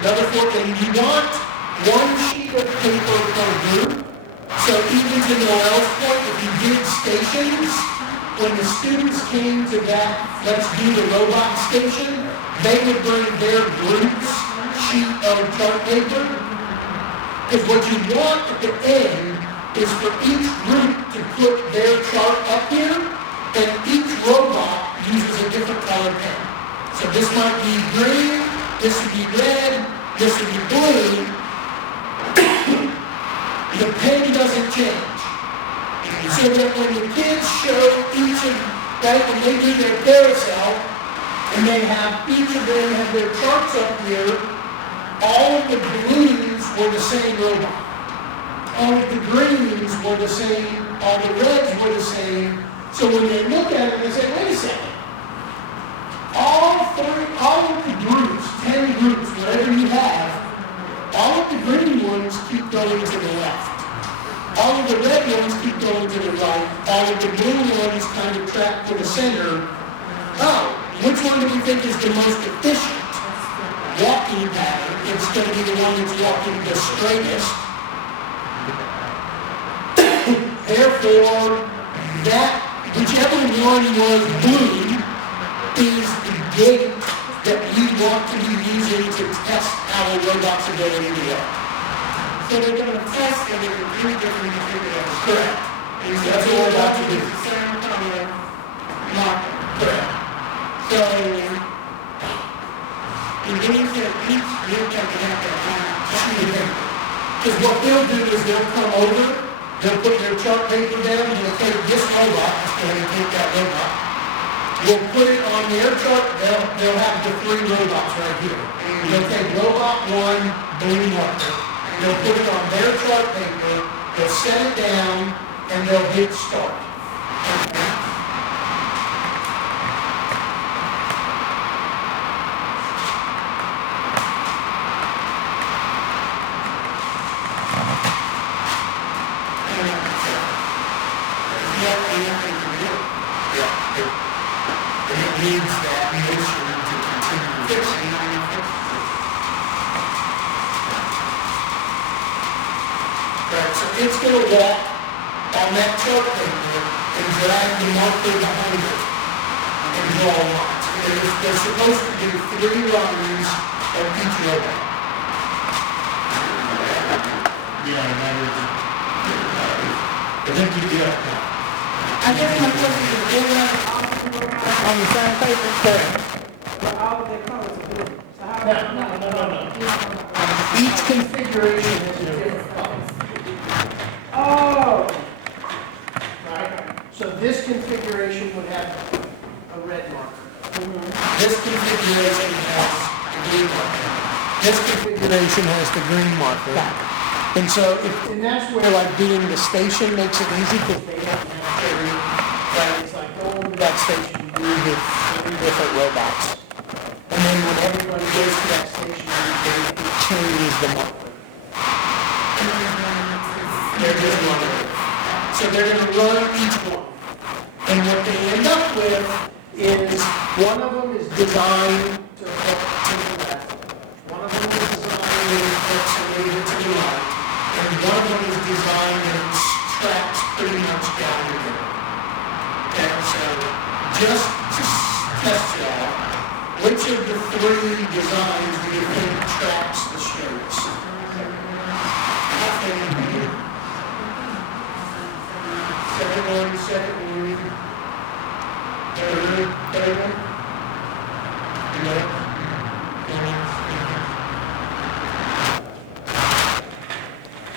Another fourth thing, you want one sheet of paper per group. So even to Noel's point, if you did stations, when the students came to that let's do the robot station, they would bring their group's sheet of chart paper. Because what you want at the end is for each group to put their chart up here, and each robot uses a different colored pen. So this might be green, this would be red, this would be blue. The pen doesn't change. So that when the kids show each of, right, when they do their carousel, and they have, each of them have their charts up here, all of the blues were the same robot. All of the greens were the same, all the reds were the same. So when they look at it, they say, wait a second. All of the groups, 10 groups, whatever you have, all of the green ones keep going to the left. All of the red ones keep going to the right. All of the blue ones kind of track to the center. Oh, which one do we think is the most efficient walking pattern? It's going to be the one that's walking the straightest. Therefore, that whichever one was blue is the gate that we want to be using to test our robot's ability to work. So they're going to test them in 3 different configurations. Correct. And That's what we're about to do. Same color marker. Correct. So, and then you said each group has to have their own. Because what they'll do is they'll come over, they'll put their chart paper down, and they'll take this robot, and they'll take that robot. We'll put it on their chart, they'll have the 3 robots right here. They'll take robot 1, blue marker, they'll put it on their chart paper, they'll set it down, and they'll hit start. Needs that motion to continue fixing. Right, so it's going to walk on that chart paper and drag the marker behind it and draw lines. They're supposed to do 3 runs of each robot. I guess my question is, they have on the same paper, but all of their colors are blue. So how No. Each configuration has a different color. Oh! Right? So this configuration would have a red marker. This configuration has the blue marker. This configuration has the green marker. And so, and that's where like doing the station makes it easy because they have to carry, right? It's like go over to that station, do the 3 different robots. And then when everybody goes to that station, they change the marker. They're just running. So they're going to run each one. And what they end up with is one of them is designed to hook to the left. One of them is designed to hook to the right. And one of them is designed and tracks pretty much down the middle. And so, just to test y'all, which of the 3 designs do you think tracks the strokes? Second one, third one? No?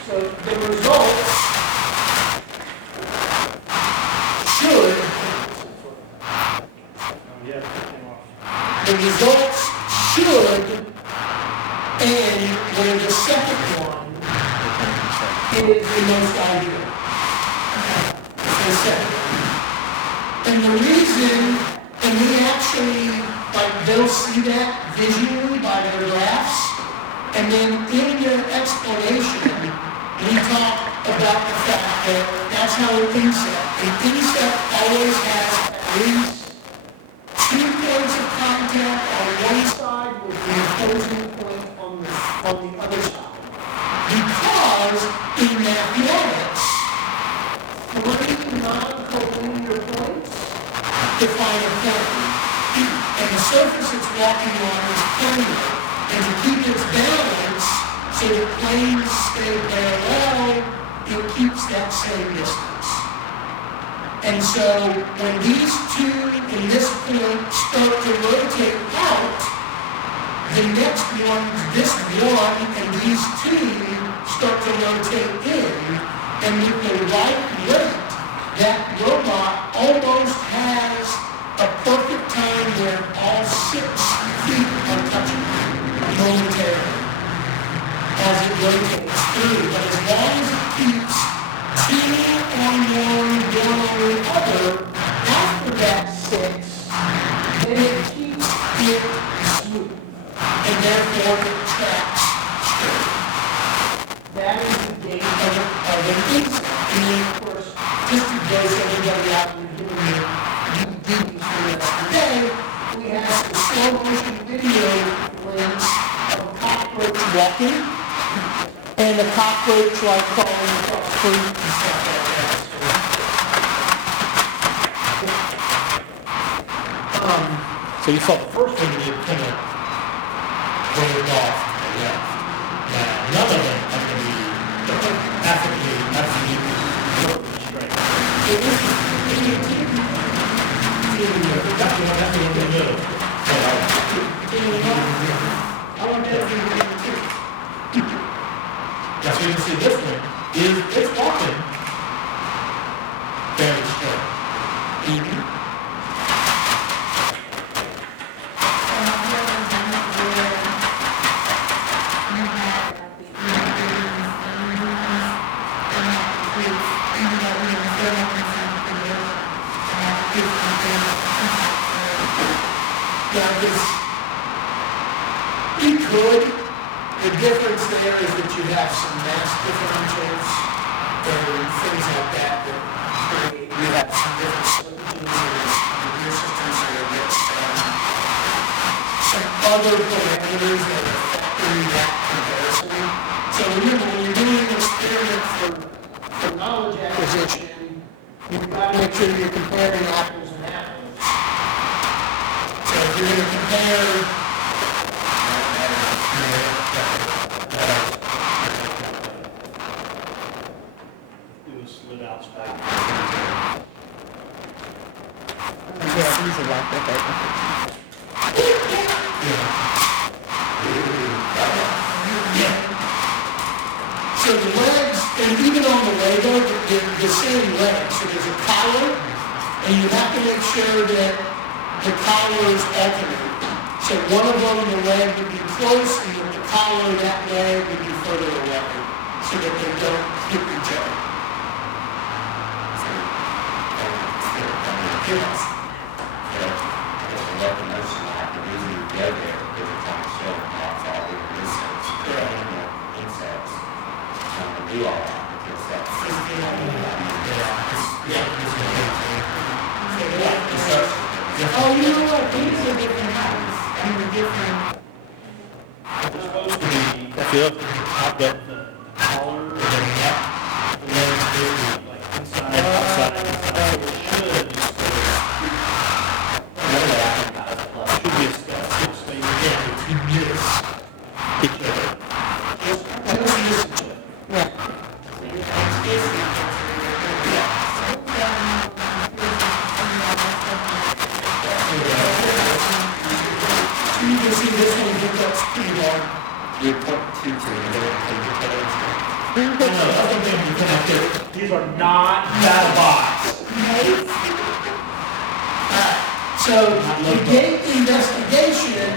So the results should, end where the second one is the most ideal. The second one. And the reason, and we actually, like they'll see that visually by their graphs, and then in their explanation, we talk about the fact that that's how an inset. An inset always has at least 2 points of contact on one side with the opposing point on the on the other side. Because in mathematics, three non-collinear points define a plane. And the surface it's walking on is planar. And to keep its balance, so that planes stay parallel, it keeps that same distance. And so when these two in this point start to rotate out, the next one, this one and these two start to rotate in, and with the right rate, that robot almost has a perfect time where all 6 feet are touching momentarily as it rotates through. But as long as it keeps 2 on one, 1 on the other, after that 6, then it keeps it smooth. And therefore it tracks straight. That is the gate of an insect. And then, of course, just to dose everybody out and giving you DVDs for the rest of the day, we have some slow motion video links of a cockroach walking and a cockroach like crawling across fruit and stuff like that. So you saw the first one you kind of rolled off to the left. Now, none of them are going to be absolutely straight. That's the one in the middle. I want that to be too. Now, so you can see this one it's walking fairly straight. Yeah, because you could. The difference there is that you have some mass differentials and things like that create, you have some different slippages in your systems that are mixed some other parameters that are affecting that comparison. So remember, when you're doing an experiment for knowledge acquisition, you've got to make sure you're comparing apples and apples. So if you're going to compare These are like that. So the legs, and even on the Lego, they're the same legs. So there's a collar, and you have to make sure that the collars alternate. So one of them, the leg would be close, and with the collar, that leg would be further away, so that they don't hit each other. Yes. Oh, you know what? These are different heights. And they're different. It's supposed to be, I've got the collar, the neck, the legs, they're like inside, outside. So it should just should be a step. So you get to miss each other. Just miss each other. Yeah. You can see this one gets up pretty hard. You put 2 together and you put it No, that's the thing you connect it. These are not that box. So the gate investigation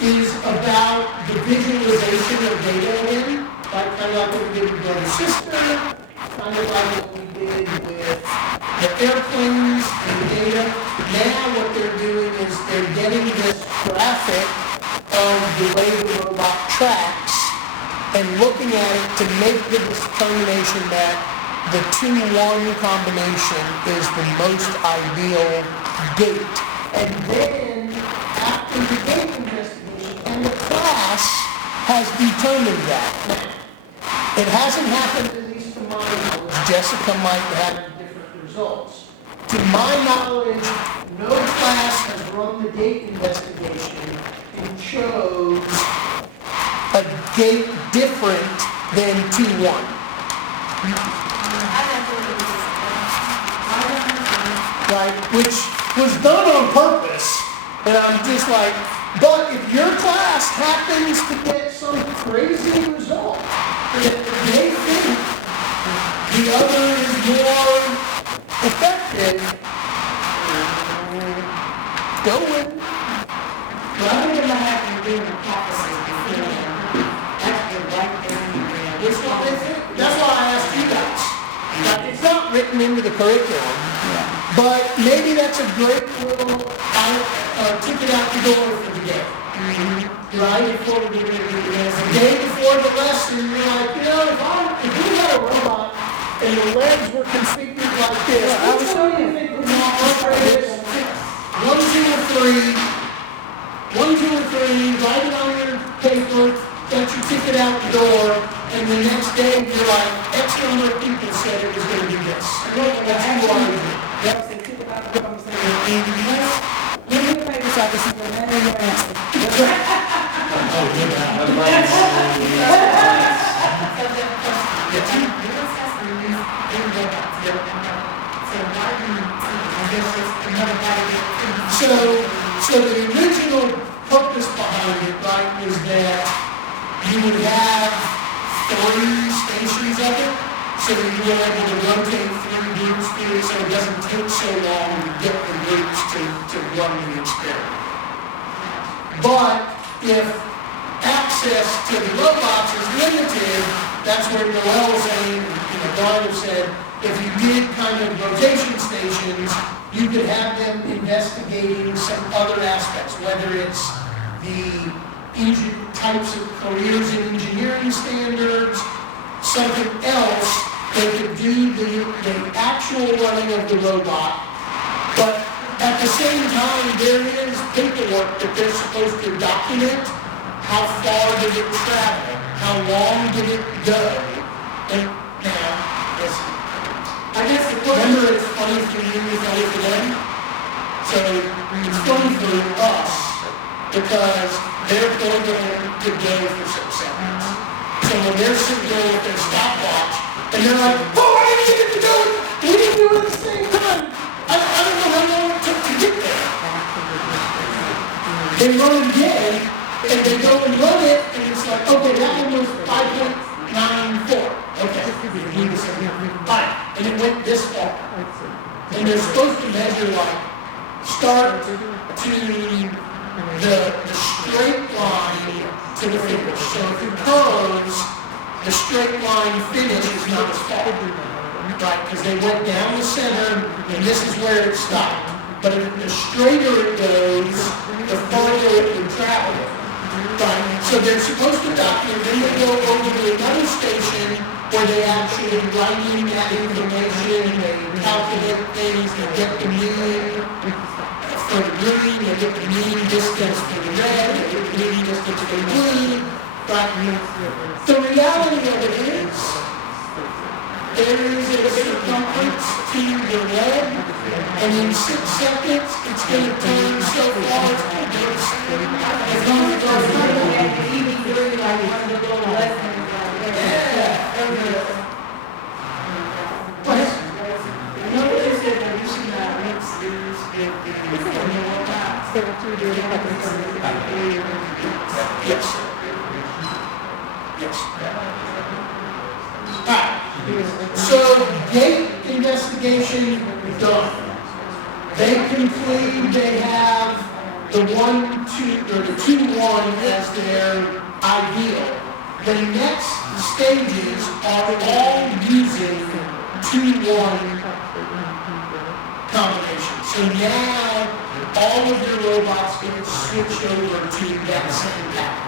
is about the visualization of data in, like kind of like what we did with Brother Sister, kind of like what we did with the airplanes and the data. Now what they're doing is they're getting this graphic of the way the robot tracks and looking at it to make the determination that the 2-1 combination is the most ideal gate. And then after the gate investigation and the class determined that. It hasn't happened, at least to my knowledge. Jessica might have different results. To my knowledge, no class has run the gate investigation and chose a gate different than 2-1. Right, which was done on purpose, and I'm just like, but if your class happens to get some crazy result, if they think the other is more effective, go with it. Well, I think it might have to do with policies before. That's the right thing. It's what they think. That's why I asked you guys. Like, it's not written into the curriculum, but maybe that's a great little ticket out the door for the day. Right? Before we get ready to do this. The day before the lesson, you're like, if we had a robot and the legs were configured like this, I was showing you. 1, 2, or 3, 1, 2, or 3, write it on your paper, get your ticket out the door, and the next day you're like, X number of people said it was going to be this. That's what I do. Yep, so keep it out the door, I'm saying, give me the paper so I can see the man in your answer. Oh, So the original purpose behind it, right, was that you would have 3 stations of it, so that you were able to rotate 3 groups through, so it doesn't take so long to get the groups to run the experiment. But if access to the robots is limited, that's where Noel was saying, Brian said, if you did kind of rotation stations, you could have them investigating some other aspects, whether it's the types of careers in engineering standards, something else. They could do the actual running of the robot, but at the same time, there is paperwork that they're supposed to document. How far did it travel? How long did it go? And now, listen. I guess remember it's funny for you, it's funny for them. So it's funny for us because they're programmed to go for 6 seconds. So when they're sitting there with their stopwatch and they're like, oh, I didn't get to do it. We didn't do it at the same time. I don't know how long it took to get there. They run again and they go and run it and it's like, okay, that one was 5.94. Okay, fine. And it went this far. And they're supposed to measure like start to the straight line to the finish. So if it curves, the straight line finish is not as far. Right? Because they went down the center and this is where it stopped. But the straighter it goes, the farther it would travel. Right? So they're supposed to document, then they go over to another station where they actually write in that information, they calculate things, they get the mean for the green, they get the mean distance for the red, they get the mean distance for the blue. But the reality of it is, there is a circumference to the red, and in 6 seconds, it's going to turn so far as long as it goes Yes. Yes. Alright. So gate investigation done. They conclude they have the 1, 2, or the 2, 1 as their ideal. The next stages are all using 2, 1 combinations. So now all of your robots get switched over to that same pattern.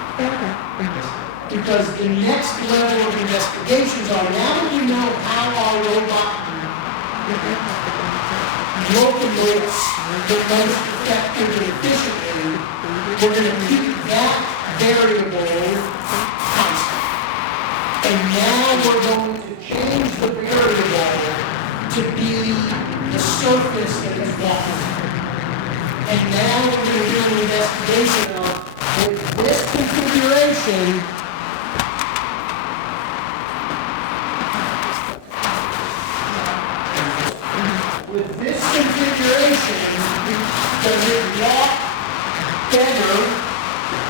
Because the next level of investigations are, now that we know how our robot locomotes the most effective and efficiently, we're going to keep that variable constant. now we're going to change the variable to be the surface that is walking. And now we're going to do an investigation of with this configuration, does it walk better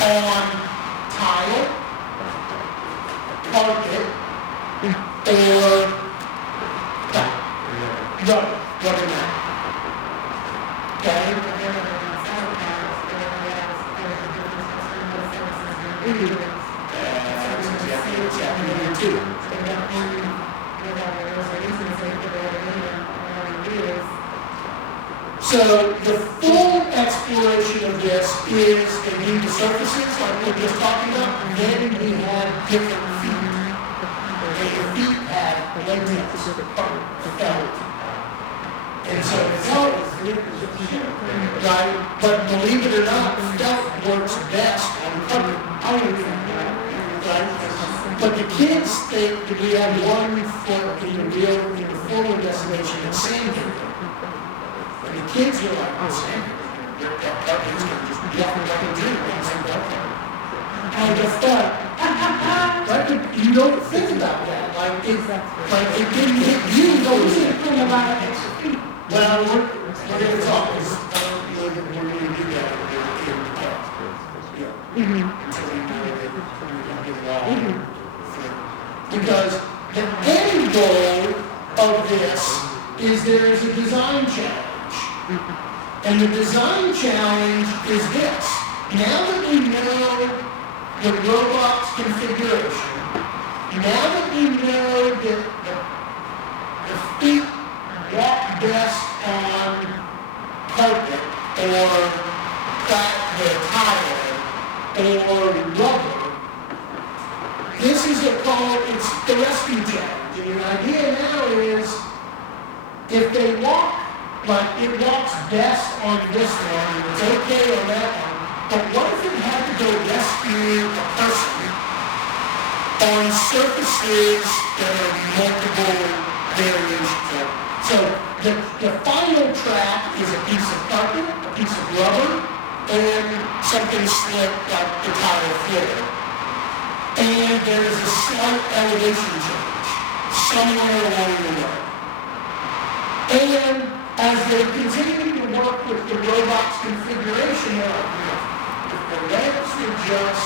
on tile, carpet, or rubber mat? Okay? So the full exploration of this is they need the surfaces like we were just talking about, and then we have different feet. Okay, your feet have latex, felt. And so felt, right? But believe it or not, felt works best on carpet. Right? But the kids think that we have 1 foot in the full investigation in sandpaper. The kids are like, oh, sandpaper. Carpet's going to just walk like a dream. I just thought, right? You don't think about that. Like it didn't hit you, don't think about it. Well, we're going to talk. We're going to do that. Because the end goal of this is there is a design challenge. And the design challenge is this. Now that we know the robot's configuration, now that we know that the feet walk best on carpet or tile or rubber, this is it's the rescue challenge. And the idea now is if they walk, like it walks best on this one, it's okay on that one, but what if it had to go rescue a person on surfaces that are multiple variations of? So the final track is a piece of carpet, a piece of rubber, and something slick like the tile floor. And there is a slight elevation change somewhere along the way. And as they continue to work with the robot's configuration, if the legs were just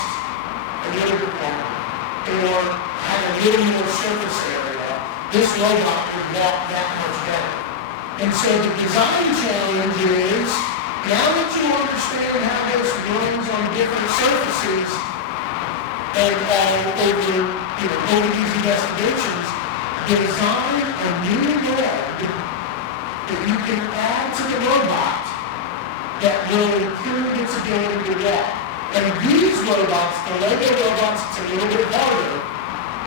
a little bit longer or had a little more surface area, this robot would walk that much better. And so the design challenge is, now that you understand how this runs on different surfaces, and over these investigations, design a new leg that you can add to the robot that will improve its ability to walk. And these robots, the Lego robots, it's a little bit harder.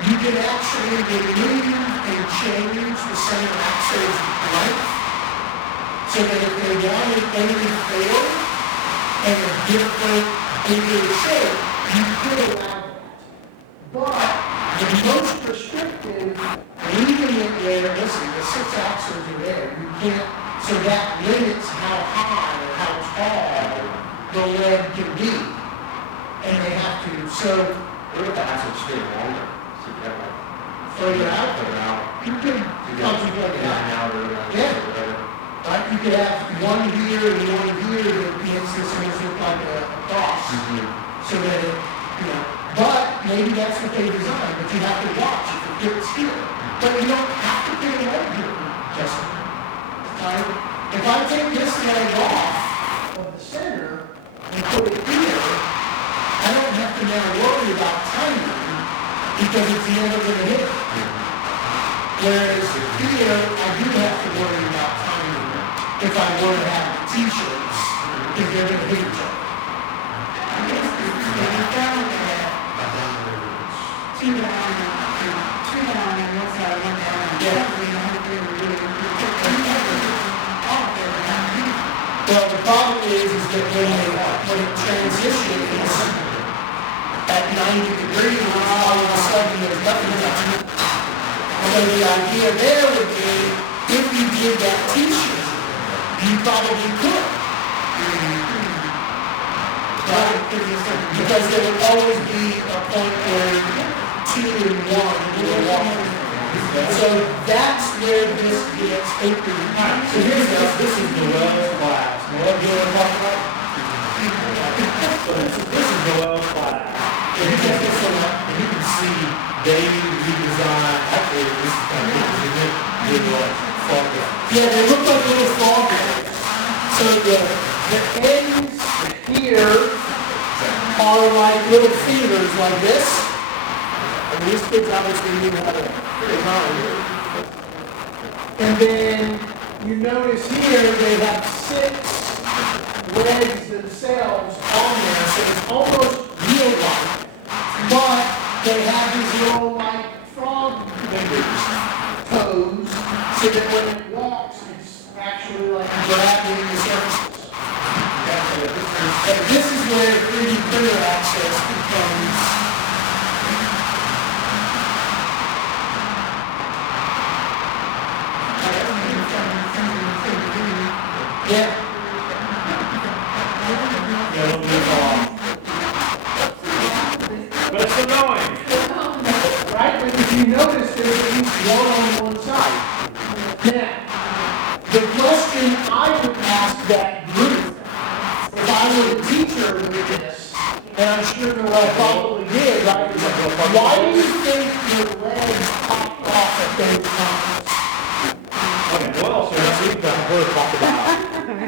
You can actually remove and change the center axis length so that if they wanted only 4 and a different, bigger shape, you could allow that. But the most restrictive, leaving it there, listen, the 6 axles are there. You can't, so that limits how high or how tall the leg can be. And they have to, so What if the axles stay longer? So you have like further out, further out. you can contemplate that. Yeah. Right? You could have one here and one here that makes this almost look like a cross. So that it, but maybe that's what they designed, but you have to watch if it fits here. But you don't have to put it on here, Justin. Right? If I take this leg off of the center and put it here, I don't have to now worry about timing because it's never going to hit. Whereas here, I do have to worry about timing if I were to have t-shirts, if they're going to hit each other. Well, the problem is that when it transitions at 90 degrees, all of a sudden there's nothing touching it. So the idea there would be, if you did that t-shirt, you probably could. Right? Because there would always be a point where 2 and 1 will walk. So that's where this gets open. So here's this is Noel's class. Noel, you want to talk about? So this is Noel's class. And you can see and you can see they redesign. Actually, this is kind of neat. They did like fog lights. Yeah, they look like little fog lights. So the ends here are like little fingers like this. And these kids obviously knew how to design. And then you notice here they have 6 legs themselves on there, so it's almost real-like. But they have these little like frog fingers, toes, so that when it walks, it's actually like grabbing the surfaces. And this is where 3D printer access becomes. Yeah. Yeah, it'll move off. But it's annoying. Right? But if you notice, there's at least one on one side. Now, the question I would ask that group, if I were the teacher with this, and I'm sure Noel probably did, right? is like, why do you think your legs popped off at those times? Okay, well, so that's what I've heard talk about.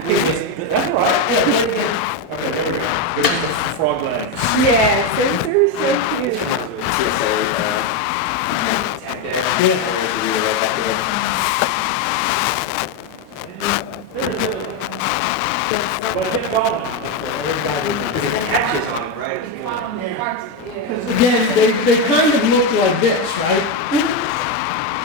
That's right. Yeah, but again, Okay, there we go. There's just the frog legs. Yes, they're so cute. CSA, tech day. Yeah. But keep going. The catch is on it, right? Because again, they kind of look like this, right?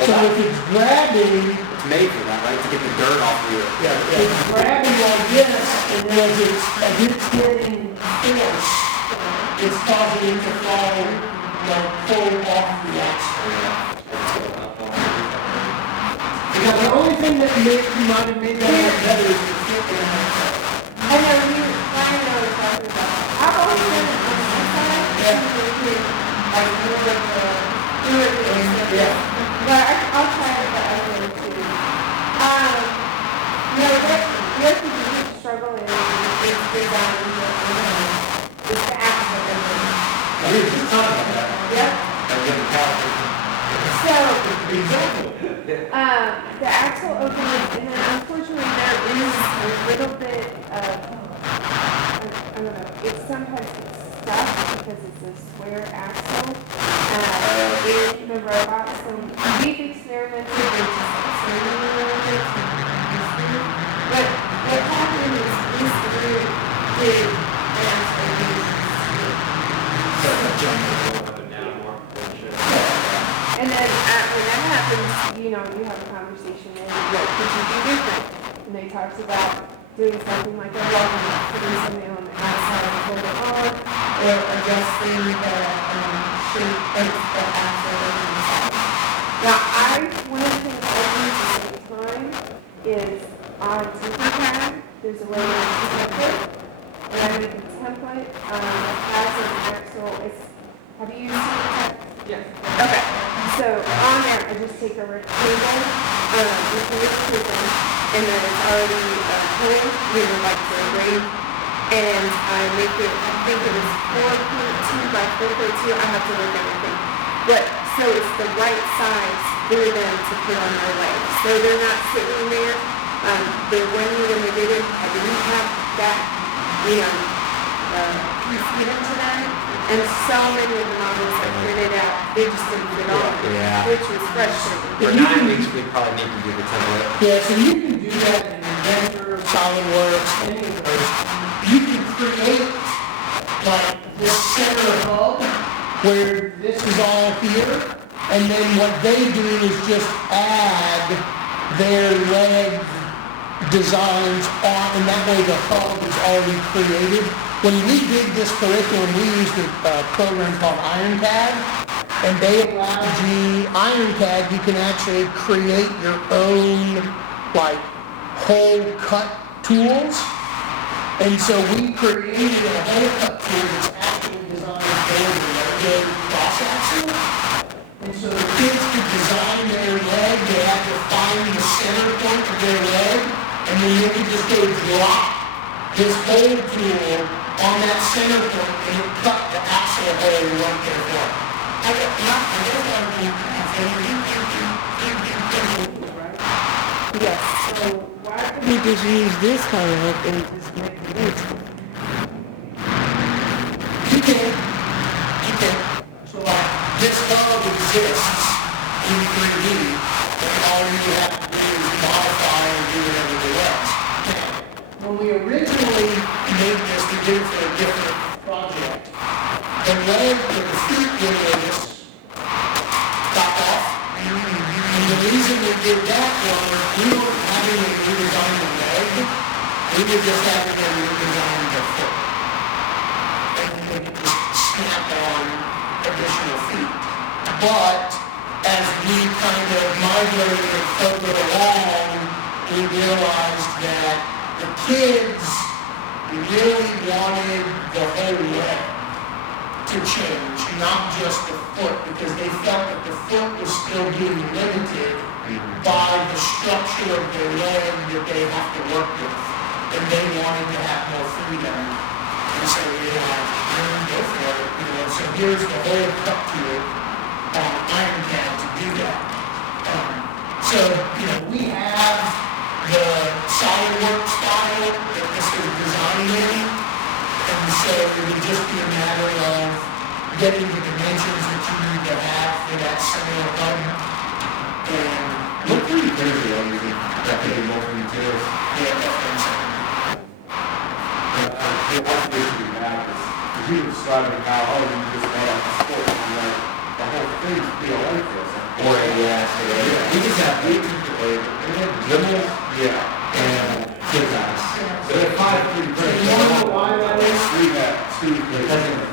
So if it's grabbing, It's made for that, right? To get the dirt off of your. it's grabbing like this, and then as it's getting force, it's causing it to fall, pull off the axle. Because the only thing that might have made that look better is the tip in the I know you, I know what you're talking about. I've always done it on the inside. Yeah. Like, do it with Yeah. But I'll try it the other way too. You know, what the huge struggle is design is the axle opening. We were just talking about that. Yep. And then the couch. So, Exactly. the axle opening, and then unfortunately there is a little bit of, I don't know, it's sometimes it's stuck because it's a square axle in the robot. So we've experimented with just turning a little bit. But what happened is this group did an axle. And then when that happens, you know, you have a conversation and what could you do different? And they talked about doing something like a log line, putting something on the outside of the arm, or adjusting the shape of the axle on the side. Now, one of the things I do at the same time is on Tinkercad, there's a way to template, and I make a template that has an axle. Have you seen that? Yeah. Okay, so on there, I just take a rectangle, with the prism, and then it's already pulled, like the grade, and I make it, I think it was 4.2 by 4.2, I have to look at everything. But, so it's the right size for them to put on their legs. So they're not sitting there, the one year when we did it, I didn't have that, piece given to them. And so many of the models I printed out, they just didn't fit on, Yeah. which was frustrating. For 9 weeks, we probably need to do the template. Yeah, so you can do that in Inventor, SolidWorks, any of those. You can create like this center hub where this is all here, and then what they do is just add their leg designs on, and that way the hub is already created. When we did this curriculum, we used a program called IronCAD, And they allow the IronCAD, you can actually create your own, like, hole cut tools. And so we created a hole cut tool that's actually designed for the Lego cross-axle. And so the kids could design their leg, they had to find the center point of their leg, and then they could just go drop this hole tool on that center point, and it cut the axle hole right there for them. Yes. So why could we just use this color and just make it this? You can. So this hub exists in 3D, and all you have to do is modify and do whatever the else. Now, when we originally made this to do for a different project, the leg or the feet were just got off. And the reason we did that was we weren't having to redesign the leg, we were just having to redesign the foot. And we could just snap on additional feet. But as we kind of migrated further along, we realized that the kids really wanted the whole leg to change, not just the foot, because they felt that the foot was still being limited by the structure of their leg that they have to work with, and they wanted to have more freedom. And so we had, go for it, so here's the whole cut tool on IronCAD to do that. So, we have the SolidWorks file that this was designed in, and so it would just be a matter of getting the dimensions that you need to have for that center hub. And Look pretty crazy on using that big multi-materials. yeah, that's What's basically bad is, because you were describing how, oh, you just got off the sport, and like, the whole thing's PLA for us. Or ABS, We just have eight people, we have Dremel, and Kid Guys. So they have 5 pretty great. You wanna know why that is? We got two, because of,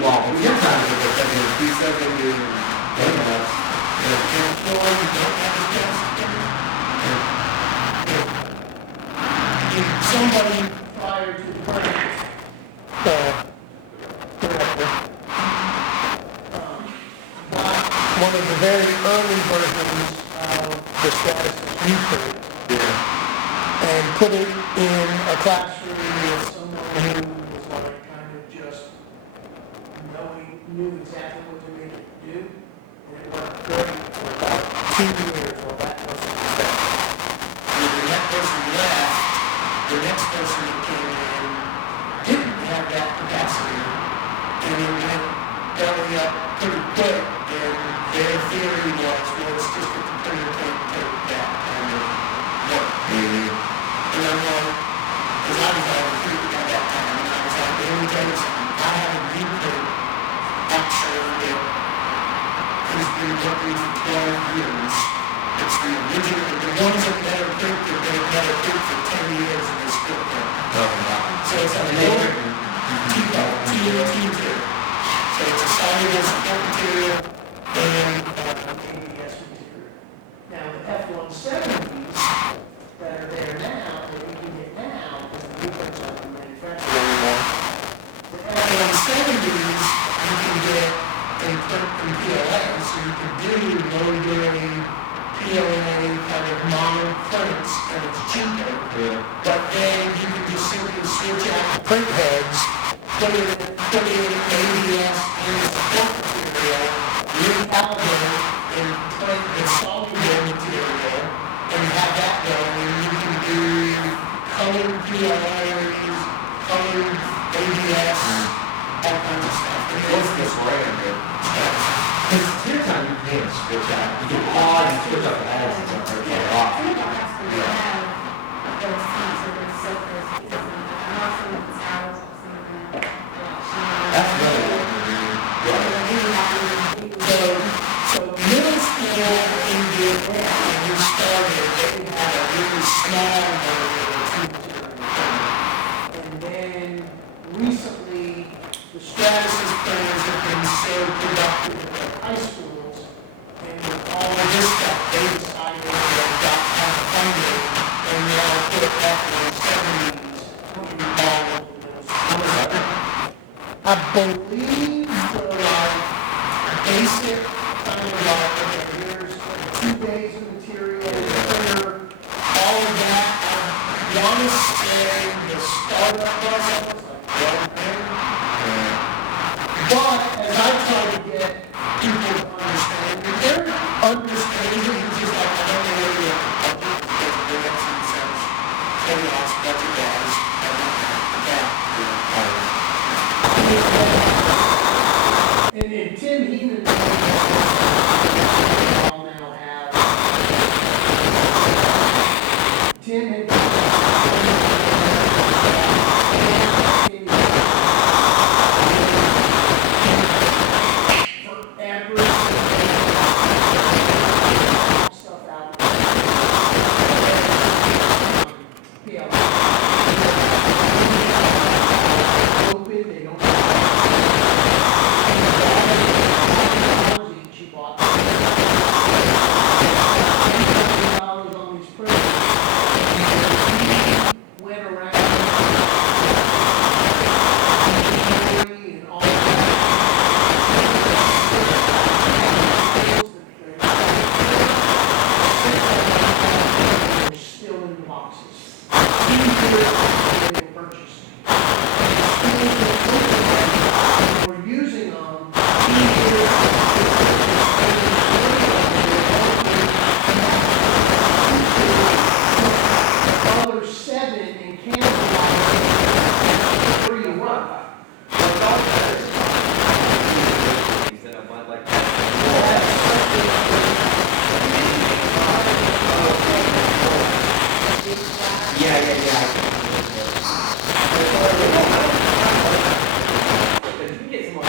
well, Kid Guys is because of P7 and Donuts. Somebody prior to the project, director, got one of the very early versions of the Stratus Euclid and put it in a classroom with someone who was like kind of just knew exactly what to make it do. And it worked great for about 2 years while that person was there. And when that person left, the next person that came in didn't have that capacity. And it went belly up pretty quick. And their theory was, well, it's just a computer can't take that kind of work. And I'm like, because I was all recruited at that time, and I was like, let me tell you something, I have a Euclid actually that has been working for 12 years. It's the original, the ones that never picked it, they've never picked for 10 years and they still pick. So it's a little TNT. So it's a soluble support material and ABS material. Now the F-170s that are there now, that we can get now, is the difference of the manufacturer anymore. The F-170s, you can get a print from PLA, so you can do low-grade PLA kind of modern prints, and it's cheaper. But then you can just simply switch out the print heads, put in ABS and the support material, recalibrate and print the soluble material, and have that going, and you can do colored PLAs, colored ABS, all kinds of stuff. What's this brand? Because here time you can't switch out. You can pause and switch out the heads and stuff like that. That's really what we're doing. So middle school in Vietnam, when we started, they had a really small version of the two-material. And then recently, the Stratus's plans have been so productive at high basic kind of like, okay, here's 2 days of material, printer, all of that. I want to say the startup process, like one thing. But as I try to get people to understand, if they're understanding, it's just like, I don't know what your budget, because the next one says, tell me how budget was, and Tim Heenan all now have Tim had forever stuff out. Yeah. Open, they don't. Each you bought. $10,000 on these printers. Went around. And all they're still in the boxes. They were purchased. We're using them. Other 7 in Canada. 3 and 1. Instead of one like yeah. But you can get some more.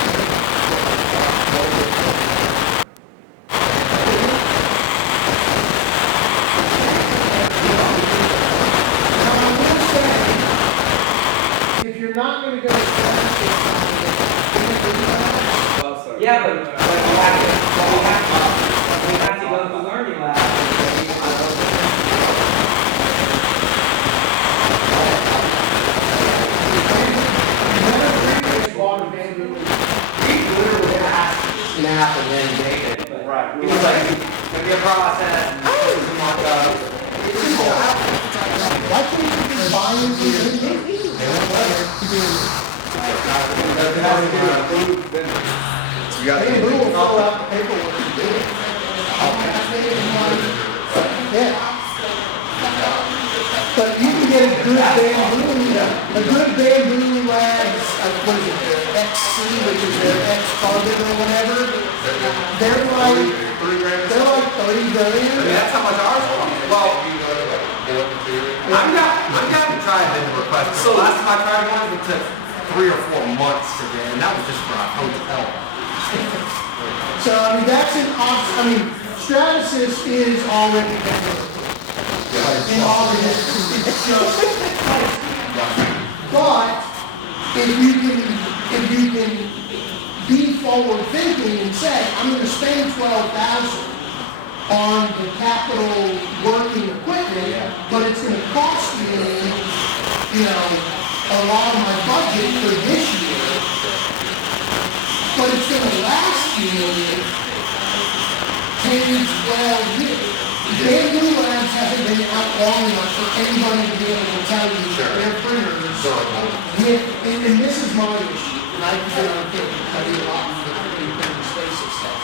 If you're not going to go to Yeah, but we have to go to the learning lab. bought a bamboo. We literally asked to snap and then make it, but Right. he was like, it's gonna be a process. Why can't you just buy them from You got Bamboo will fill out the paperwork to do it. Yeah. But you can get a good bamboo labs, what is it, their XC, which is their X carbon or whatever. They're like $30 billion. I mean, that's how much ours costs. Well, I'm down to try the request. So last time I tried one, it took 3 or 4 months to get, and that was just for a hotel. So, I mean, that's an option. I mean, Stratasys is already there. In August, it's just, but if you can be forward thinking and say, I'm gonna spend $12,000 on the capital working equipment, but it's gonna cost me, a lot of my budget for this year, but it's gonna last you 10, 12 years. Bamboo labs haven't been out long enough for anybody to be able to tell you that their printers and this is my issue, and I do a lot of the 3D printing space and stuff.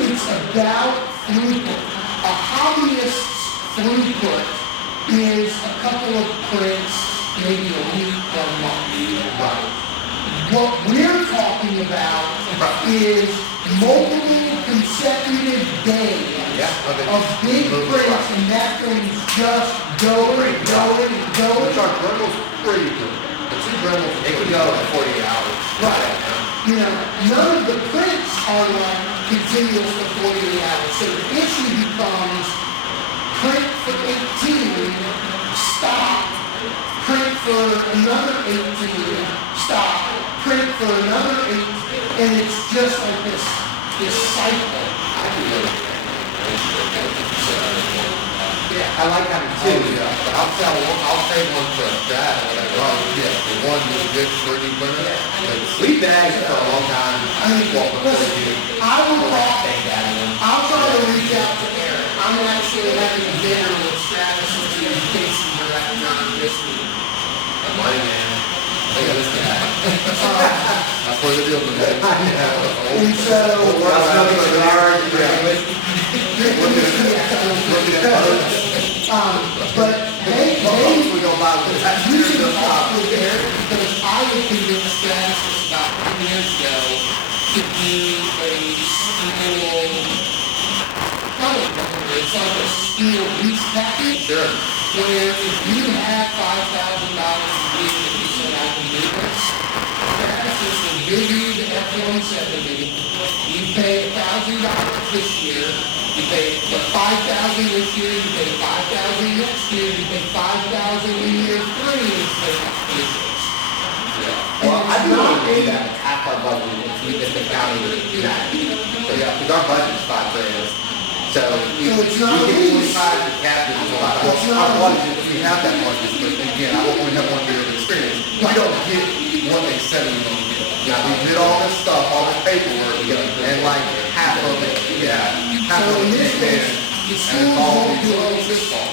It's about throughput. A hobbyist's throughput is a couple of prints, maybe a week or a month. Right. What we're talking about is multiple consecutive days of big prints, and that thing's just going. Which our Dremels pretty good. The 2 Dremels, it could go in 48 hours. Right. None of the prints are like continuous for 48 hours. So the issue becomes print for 18, stop, print for another 18, stop, print for another 18, and it's just like this cycle. Yeah, I like having 2. I'll say one for a dad, and I'm like, oh, yeah, the one is good 3D printer, that's We bagged it for a long time. I mean, listen, I will talk, I'll try to reach out to Eric. I'm actually having a dinner with Travis and the education director this week. I'm money man. Look at this guy. That's what it is, man. And so, That's nothing but yard, but they, We go by with that. you should talk with Eric, because I was convinced Travis about 2 years ago to do a school, it's like a school lease package. Sure. Where if you have $5,000 a year that you said I can do this, Travis is to give you the F-170, you pay $1,000 this year, you pay the $5,000 this year, you pay $5,000 next year, you pay $5,000 in year 3, and you pay Well, I do want to do that with half our budget if the county would do that. So yeah, because our budget's $5 grand. So we So it's get not a lease. 25 to captain is a lot. Well, It's our not- budget, we have that budget, but again, I only have 1 year of experience. We don't get what they said we were going to get. Now, we did all this stuff, all this paperwork, and like half of it, half So of in it this came in, case, the and it's schools all won't do these this fault.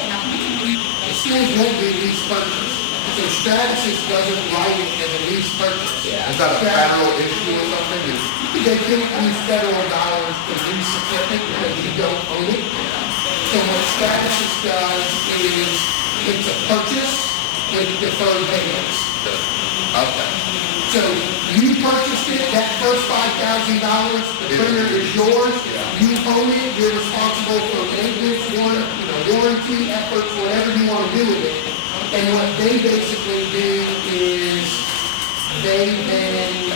The schools won't do lease purchase. So Stratasys doesn't write it as a lease purchase. Is that a federal issue or something? They can't use federal dollars to lease equipment because you don't own it. So what Stratasys does is it's a purchase with deferred payments. Okay. So you purchased it, that first $5,000, the printer is yours, you own it, you're responsible for maintenance, warranty efforts, whatever you want to do with it. And what they basically do is they then